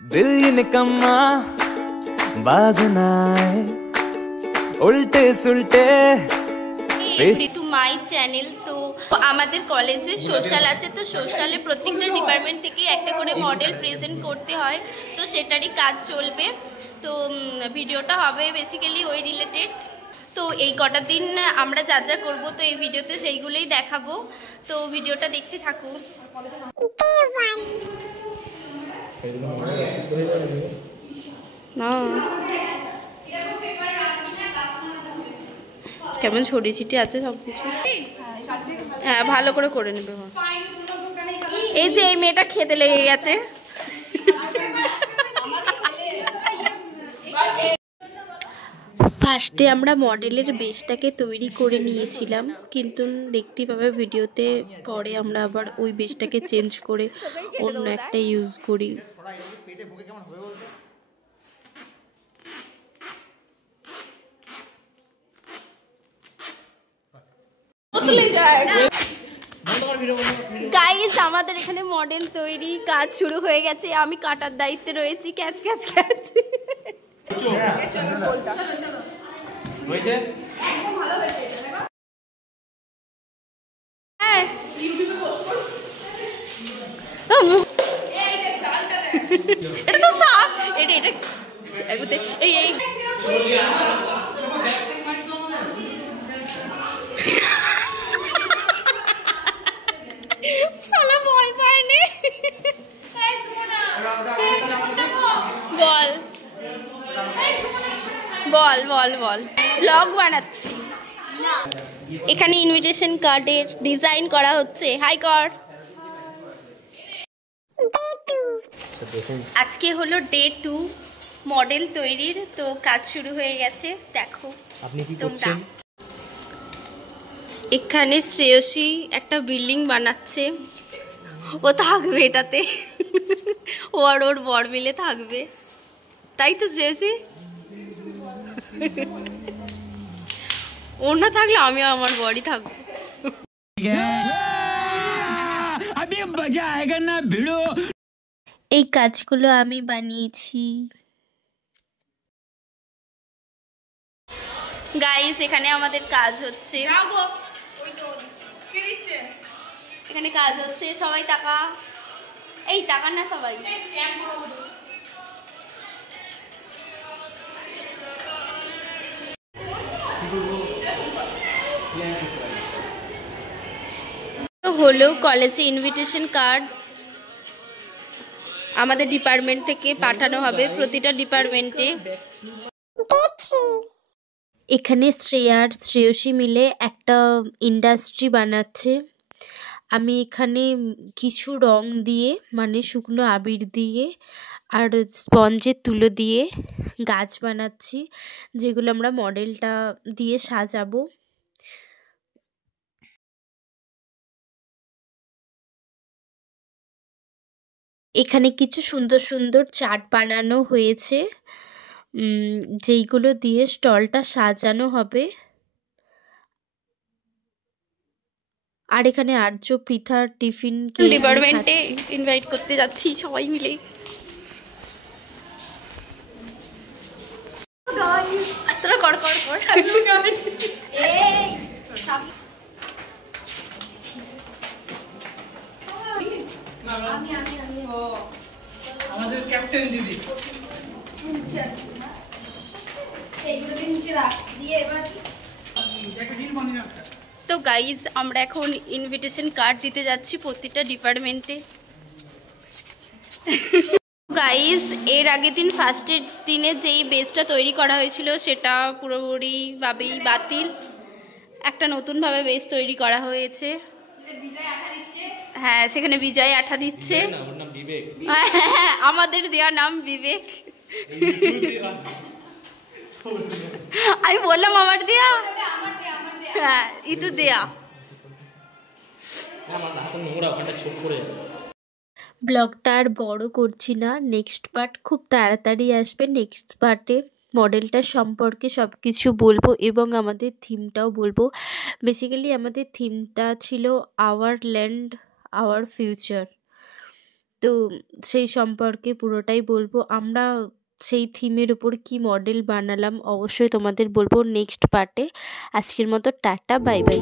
दिल ये निकम्मा बाज ना आए उल्टे सुल्टे টু মাই চ্যানেল। তো আমাদের কলেজে সোশ্যাল আছে, তো সোশ্যালে প্রত্যেকটা ডিপার্টমেন্ট থেকে একটা করে মডেল প্রেজেন্ট করতে হয়, তো সেটারই কাজ চলবে। তো ভিডিওটা হবে বেসিক্যালি ওই রিলেটেড। তো এই কটা দিন আমরা যা যা করবো তো এই ভিডিওতে সেইগুলোই দেখাবো, তো ভিডিওটা দেখতে থাকুন। না কেমন ছড়িয়ে ছিটিয়ে আছে সব কিছু। হ্যাঁ ভালো করে নেবে। এই যে এই মেয়েটা খেতে লেগে গেছে। ফার্স্টে আমরা মডেলের বেসটাকে তৈরি করে নিয়েছিলাম, কিন্তু দেখতে পাবে ভিডিওতে পরে আমরা আবার ওই বেসটাকে চেঞ্জ করে অন্য একটা ইউজ করি। গাইস আমাদের এখানে মডেল তৈরি কাজ শুরু হয়ে গেছে, আমি কাটার দায়িত্বে রয়েছি। Catch catch catch. এটা তো সাপ, এটা এই এই সালা ভয় পায়নি। বল বল বল বল ব্লগ বানাচ্ছি। এখানে ইনভিটেশন কার্ডের ডিজাইন করা হচ্ছে। হাই কর। আজকে হলো ডে 2 মডেল তৈরির, তো কাজ শুরু হয়ে গেছে। দেখো আপনি কি করছেন? এখানে শ্রেয়সী একটা বিল্ডিং বানাচ্ছে, ও থাকবে এটাতে, ও আর ওর বর মিলে থাকবে, তাই তো শ্রেয়সী? ও না থাকলে আমি আমার বরই থাকবো। এই কাজগুলো আমি বানিয়েছি। গাইস এখানে আমাদের কাজ হচ্ছে, এখানে কাজ হচ্ছে। সবাই টাকা, এই টাকা না সবাই। হলো কলেজে ইনভিটেশন কার্ড আমাদের ডিপার্টমেন্ট থেকে পাঠানো হবে প্রতিটা ডিপার্টমেন্টে। এখানে শ্রেয়ার শ্রেয়সী মিলে একটা ইন্ডাস্ট্রি বানাচ্ছে। আমি এখানে কিছু রং দিয়ে, মানে শুকনো আবির দিয়ে আর স্পঞ্জের তুলো দিয়ে গাছ বানাচ্ছি, যেগুলো আমরা মডেলটা দিয়ে সাজাবো। এখানে কিছু সুন্দর সুন্দর চার্ট বানানো হয়েছে, যেইগুলো দিয়ে স্টলটা সাজানো হবে। আর এখানে আর্য পৃথার টিফিন ডিপার্টমেন্টে ইনভাইট করতে যাচ্ছি সবাই মিলে। তোরা কর কর কর। আমাদের ক্যাপ্টেন দিদি তো গাইজ আমরা এখন ইনভিটেশন কার্ড দিতে যাচ্ছি প্রতিটা ডিপার্টমেন্টে। গাইজ এর আগের দিন ফার্স্টের দিনে যেই বেসটা তৈরি করা হয়েছিল সেটা পুরোপুরিভাবেই বাতিল, একটা নতুনভাবে বেস তৈরি করা হয়েছে। হ্যাঁ সেখানে বিজয় আঠা দিচ্ছে। হ্যাঁ আমাদের দেওয়া নাম বিবেক। আমি বললাম আমার দেয়া, হ্যাঁ ইতু দেয়া। ব্লগটা আর বড় করছি না, নেক্সট পার্ট খুব তাড়াতাড়ি আসবে। নেক্সট পার্টে মডেলটার সম্পর্কে সব কিছু বলবো এবং আমাদের থিমটাও বলবো। বেসিক্যালি আমাদের থিমটা ছিল আওয়ার ল্যান্ড আওয়ার ফিউচার, তো সেই সম্পর্কে পুরোটাই বলবো। আমরা সেই থিমের উপর কি মডেল বানালাম অবশ্যই তোমাদের বলবো নেক্সট পার্টে। আজকের মতো টাটা, বাই বাই।